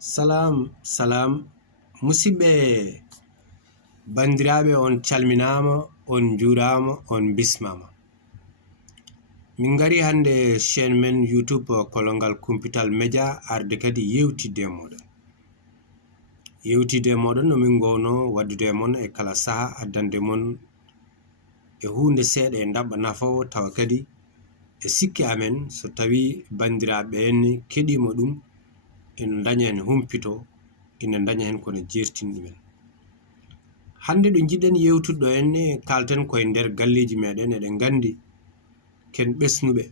Salam salam musidɓe bandiraɓe on calminama on jurama on bismama. Min gari hande chaîne men YouTube kolongal Kumpital Media arde kadi yewtidde moɗon. Yewtidde moɗon no min gowno waddude mon e kala saha addande mon e hunde seeɗa e dabɓa nafawo tawa kadi e sikki amen so tawi bandiraɓe en keɗimo ɗum ina daña hen humpito ina daña hen kono jertini men. Hande ɗo jiɗen yewtuɗo en kalten koye nder galleji meɗen eɗen gandi ken ɓesnuɓe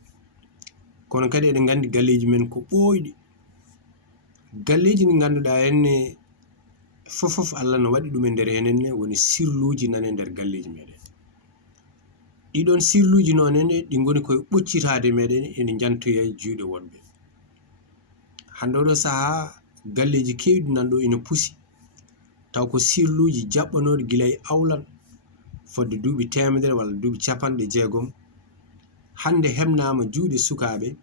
kono kadi eɗen gandi galleji men ko ɓooyɗi. Galleji ɗi ganduɗa en fofof Allah no waɗi ɗum e nder henen woni sirluji nane nder galleji meɗen. Ɗiɗon sirluji noon ɗi goni koye ɓoccitade meɗen ene jantoya e juuɗe wonɓe. Hande oɗo saha galleji kewɗi nanɗo ina pusi taw ko sirluji jaɓɓanoɗi gila e awlan fodde duuɓi temedere walla duuɓi capanɗe jeegom hande hemnama juuɗe sukaɓe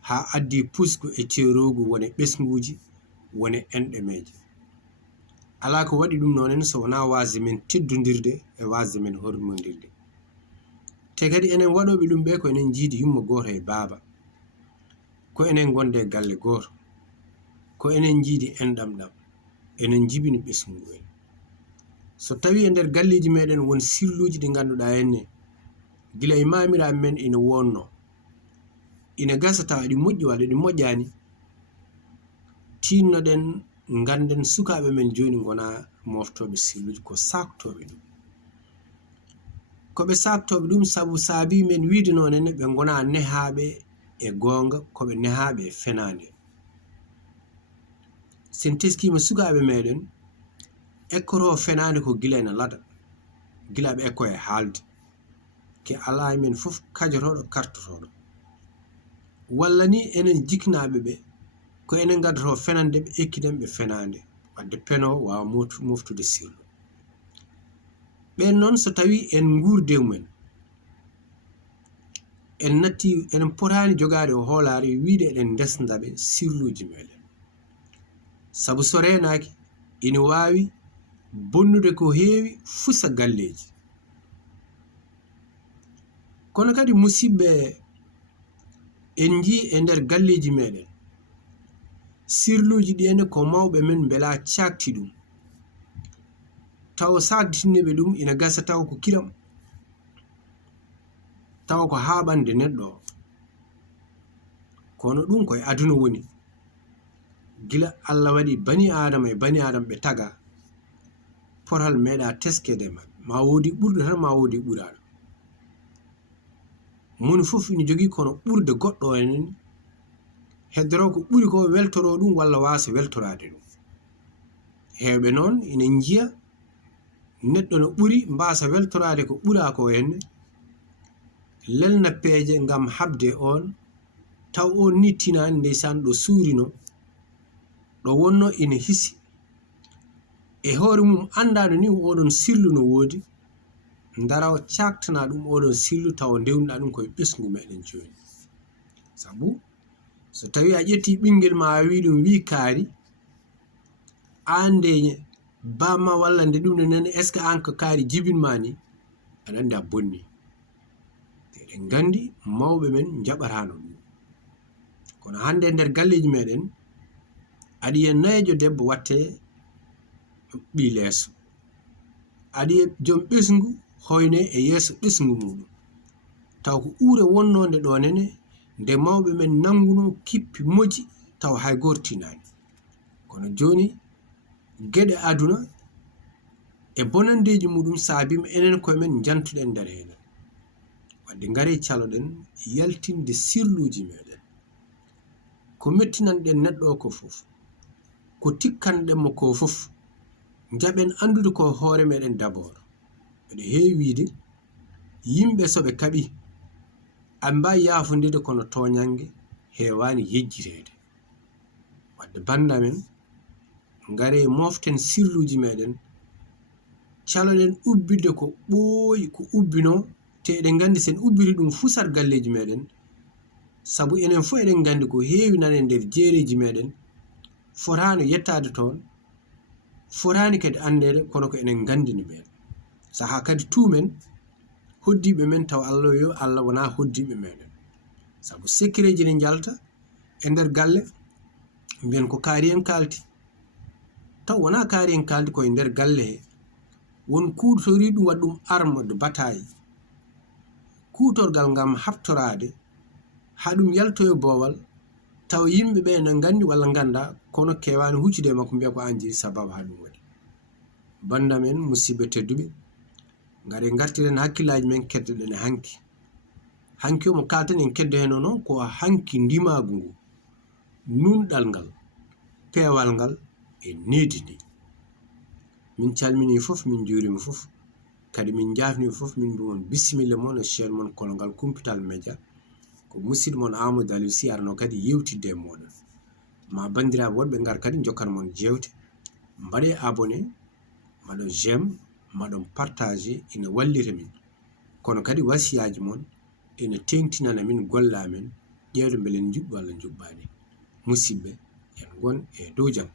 ha addi pusgo e terogu wone ɓesguji wone enɗe meje. Ala ko waɗi ɗum noon so wona wasde men teddodirde e wasde men hormodirde. Te kadi enen waɗoɓe ɗum ɓe ko enen jiidi yummo goto e baaba, ko enen gonde galle goto, ko enen jiidi enɗam ɗam, enen jibini ɓesgu en. So tawi e nder galleji meɗen won sirluji ɗi ganduɗa henne gila e mamiraɓe men ina wonno ina gasa tawa ɗi moƴƴi walla ɗi moƴƴani, tinnoɗen ganden sukaɓe men joni gona moftoɓe sirluji ko saktoɓe ɗum. Koɓe saktoɓe ɗum saabu saabi men wiide noonenne ɓe gona nehaɓe e gonga koɓe nehaɓe e fenade. Sen teskima sukaɓe meɗen ekkoro fenade ko gila ena lada gila ɓe ekko e haalde ke ala men fof kajotoɗo kartotoɗo, walla ni enen jiknaɓe ɓe ko enen gaddoto fenande ɓe ekkiden ɓe fenade wadde penowo wawa moftude sirlu. Ɓen noon so tawi en gurde mumen en natti enen potani jogade o hoolare wiide eɗen desdaɓe sirluji meɗen, saabu so renaki ina wawi bonnude ko heewi fusa galleji. Kono kadi musidɓe en jii e nder galleji meɗen sirluji ɗi ko mawɓe men bela cakti ɗum taw saktinneɓe ɗum ina gasa taw ko kiram taw ko haɓande neɗɗo kono ɗum koye aduna woni gila Allah waɗi bani adama e bani adama ɓe taga potal meeɗa teskede ma wodi ɓurɗo tan ma wodi ɓuraɗo mun fof ina jogui kono ɓurde goɗɗo enen heddoro ko ɓuri ko weltoro ɗum walla wasa weltorade ɗum. Hewɓe noon ina jiiya neɗɗo no ɓuri mbasa weltorade ko ɓura ko henne lelna peeje ngam habde on taw on ni tinani ndeysan ɗo suurino ɗo wonno ina hisi e hoore mum andano ni oɗon sirlu no woodi dara o caktana ɗum oɗon sirlu taw ndewnuɗa ɗum koye ɓesgu meɗen joni. Saabu so tawi a ƴetti ɓinguel ma a wi ɗum wi kaari ande bamma walla nde ɗum ne nani est ce que an ko kaari jibinma ni aɗa andi a bonni. Eɗen gandi mawɓe men jaɓatano ɗum kono hande nder galleji meɗen aɗa yiya nayejo debbo watte ɓi leeso, aɗa yiya joom ɓesgu hoyne e yeeso ɓesgu muɗum taw ko uure wonnode ɗo nene nde mawɓe men nanguno kippi moji taw hay gortinani. Kono joni gueɗe aduna e bonandeji muɗum saabima enen koye men jantuɗen nder henen wadde gaare caloɗen yaltinde sirluji meɗen ko mettinanɗen neɗɗo ko fof ko tikkanɗenmo ko fof jaɓen andude ko hoore meɗen d'abord. Ɓeɗo heewi wiide yimɓe soɓe kaɓi an mbawi yafodede kono toñangue hewani yejjirede wadde bandamen gaare moften sirluji meɗen caloɗen ubbide ko ɓooyi ko ubbino te eɗen gandi sen ubbiri ɗum fusat galleji meɗen saabu enen fof eɗen gandi ko heewi nane nder jeereji meɗen fotani yettade toon, fotani kadi andede kono ko enen gandini ɓen. Saha kadi tumen hoddiɓe men taw Allah yo Allah wona hoddiɓe meɗen, sabu sekkireji ne jalta e nder galle mbiyen ko kaari en kalti, taw wona kaari en kalti koye nder galle he won kuutori ɗum waɗa ɗum arme de bataille, kuutorgal ngam haftorade ha ɗum yaltoyo boowal taw yimɓe ɓe ne gandi walla ganda kono kewani huccude makko mbiya ko an jii sababu ha ɗum waɗi. Banda men musidɓe tedduɓe, ngare gartiren hakkillaji men keddoɗen e hanki omo kalten en keddo heno noon ko hanki ndimagu ngu, nunɗal ngal, peewal ngal e needi ndi. Min calmini fof, min juurima fof, kadi min jafni fof, min mbi on bisimilla moon e chaine moon Kolongal Kumpital Media, ko musidɗo moon Amadou Aliou Sy arno kadi yewtidde e moɗon. Ma bandiraɓe wonɓe ngar kadi jokkan moon jewte, mbaɗe abonné, maɗon j'aime, maɗon partage, ina wallita min, kono kadi wasiyaji moon ina tengtinana min golle amen ƴewde beelen juɓɓi walla juɓɓani. Musidɓe en gon e dow jaam.